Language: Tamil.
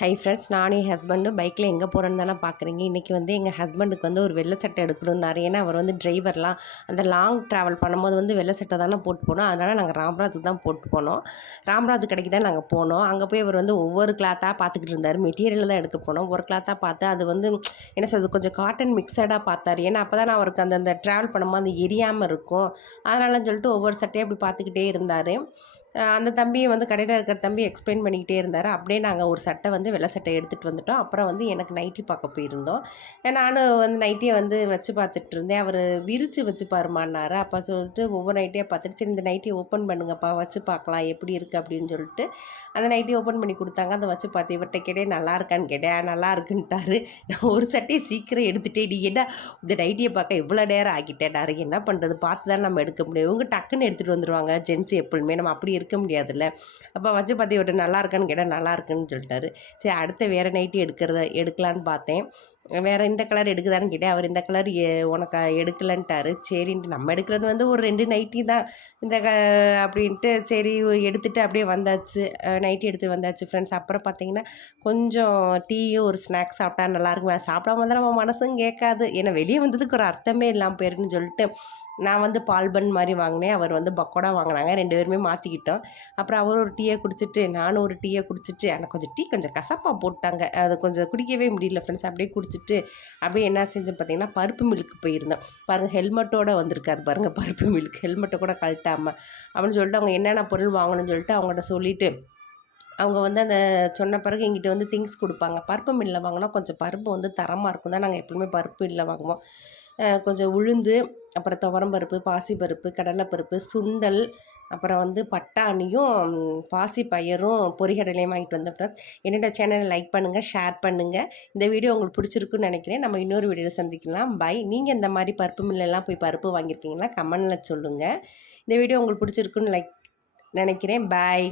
ஹை ஃப்ரெண்ட்ஸ், நானும் என் ஹஸ்பண்டும் பைக்கில் எங்கே போகிறோன்னு தானே பார்க்குறீங்க. இன்றைக்கி வந்து எங்கள் ஹஸ்பண்டுக்கு வந்து ஒரு வெள்ளை சட்டை எடுக்கணும்னாரு. ஏன்னா அவர் வந்து டிரைவர்லாம் அந்த லாங் ட்ராவல் பண்ணும்போது வந்து வெள்ளை சட்டை தானே போட்டு போனோம். அதனால் நாங்கள் ராம்ராஜுக்கு தான் போட்டு போனோம். ராம்ராஜ் கடைக்கு தான் நாங்கள் போனோம். அங்கே போய் அவர் வந்து ஒவ்வொரு கிளாத்தாக பார்த்துக்கிட்டு இருந்தார். மெட்டீரியல் தான் எடுக்க போனோம். ஒரு கிளாத்தாக பார்த்து அது வந்து என்ன சொல்கிறது, கொஞ்சம் காட்டன் மிக்சடாக பார்த்தாரு. ஏன்னா அப்போ தான் அவருக்கு அந்த ட்ராவல் பண்ணும்போது அந்த எரியாமல் இருக்கும். அதனாலன்னு சொல்லிட்டு ஒவ்வொரு சட்டையை அப்படி பார்த்துக்கிட்டே இருந்தார். அந்த தம்பியை வந்து கடையில் இருக்கிற தம்பி எக்ஸ்பிளைன் பண்ணிக்கிட்டே இருந்தார். அப்படியே நாங்கள் ஒரு சட்டை வந்து வெள்ளை சட்டை எடுத்துகிட்டு வந்துட்டோம். அப்புறம் வந்து எனக்கு நைட்டி பார்க்க போயிருந்தோம். நானும் வந்து நைட்டியை வந்து வச்சு பார்த்துட்டு இருந்தேன். அவர் விரித்து வச்சு பாருமான்னாரு. அப்போ சொல்லிட்டு ஒவ்வொரு நைட்டியாக பார்த்துட்டு, சரி இந்த நைட்டியை ஓப்பன் பண்ணுங்கப்பா, வச்சு பார்க்கலாம் எப்படி இருக்குது அப்படின்னு சொல்லிட்டு அந்த நைட்டியை ஓப்பன் பண்ணி கொடுத்தாங்க. அதை வச்சு பார்த்து இவர்கிட்ட கேட்டேன், நல்லா இருக்கான்னு கேட்டேன். நல்லா இருக்குன்ட்டாரு. நான் ஒரு சட்டையை சீக்கிரம் எடுத்துகிட்டே, நீ என்ன இந்த நைட்டியை பார்க்க எவ்வளோ நேரம் ஆகிட்டேன்னாரு. என்ன பண்ணுறது, பார்த்து தான் நம்ம எடுக்க முடியும். இவங்க டக்குன்னு எடுத்துகிட்டு வந்துடுவாங்க. ஜென்ஸ் எப்பொழுதுமே நம்ம அப்படி இருக்க முடியாதுல்ல. அப்போ வச்சு பார்த்து இவர்கிட்ட நல்லா இருக்கான்னு கேட்டால் நல்லா இருக்குன்னு சொல்லிட்டாரு. சரி அடுத்த வேறு நைட்டி எடுக்கலான்னு பார்த்தேன். வேறு இந்த கலர் எடுக்குதான்னு கேட்டேன். அவர் இந்த கலர் உனக்கு எடுக்கலன்ட்டாரு. சரின்ட்டு நம்ம எடுக்கிறது வந்து ஒரு 2 நைட்டி தான் இந்த அப்படின்ட்டு சரி எடுத்துகிட்டு அப்படியே வந்தாச்சு. நைட்டி எடுத்து வந்தாச்சு ஃப்ரெண்ட்ஸ். அப்புறம் பார்த்தீங்கன்னா கொஞ்சம் டீயும் ஒரு ஸ்நாக்ஸ் சாப்பிட்டா நல்லாயிருக்கும். சாப்பிடாம வந்தால் நம்ம மனசும் கேட்காது. ஏன்னா வெளியே வந்ததுக்கு ஒரு அர்த்தமே இல்லாமல் போயிருன்னு சொல்லிட்டு நான் வந்து பால் பன் மாதிரி வாங்கினேன். அவர் வந்து பக்கோடா வாங்கினாங்க. 2 பேருமே மாற்றிக்கிட்டோம். அப்புறம் அவர் ஒரு டீயை குடிச்சிட்டு நானும் ஒரு டீயை குடிச்சிட்டு, எனக்கு கொஞ்சம் டீ கொஞ்சம் கசப்பாக போட்டாங்க. அது கொஞ்சம் குடிக்கவே முடியல ஃப்ரெண்ட்ஸ். அப்படியே குடிச்சிட்டு அப்படியே என்ன செஞ்சேன் பார்த்தீங்கன்னா, பருப்பு மில்க்கு போயிருந்தோம். பாருங்கள் ஹெல்மெட்டோடு வந்திருக்காரு பாருங்கள், பருப்பு மில்க் ஹெல்மெட்டை கூட கழட்டாமல் அப்படின்னு சொல்லிட்டு அவங்க என்னென்ன பொருள் வாங்கணும்னு சொல்லிட்டு அவங்கள்ட்ட சொல்லிவிட்டு அவங்க வந்து அந்த சொன்ன பிறகு எங்கிட்ட வந்து திங்ஸ் கொடுப்பாங்க. பருப்பு மில்லில் வாங்கினா கொஞ்சம் பருப்பு வந்து தரமாக இருக்கும் தான் நாங்கள் எப்பவுமே பருப்பு மில்லில் வாங்குவோம். கொஞ்சம் உளுந்து, அப்புறம் துவரம்பருப்பு, பாசிப்பருப்பு, கடலைப்பருப்பு, சுண்டல், அப்புறம் வந்து பட்டாணியும் பாசிப்பயரும் பொரிகடலையும் வாங்கிட்டு வந்தோம் ஃப்ரெண்ட்ஸ். என்னோட சேனலை லைக் பண்ணுங்கள், ஷேர் பண்ணுங்கள். இந்த வீடியோ உங்களுக்கு பிடிச்சிருக்குன்னு நினைக்கிறேன். நம்ம இன்னொரு வீடியோவில் சந்திக்கலாம். பை. நீங்கள் இந்த மாதிரி பருப்பு மில்லெல்லாம் போய் பருப்பு வாங்கியிருக்கீங்களா? கமெண்டில் சொல்லுங்கள். இந்த வீடியோ உங்களுக்கு பிடிச்சிருக்குன்னு நினைக்கிறேன். பாய்.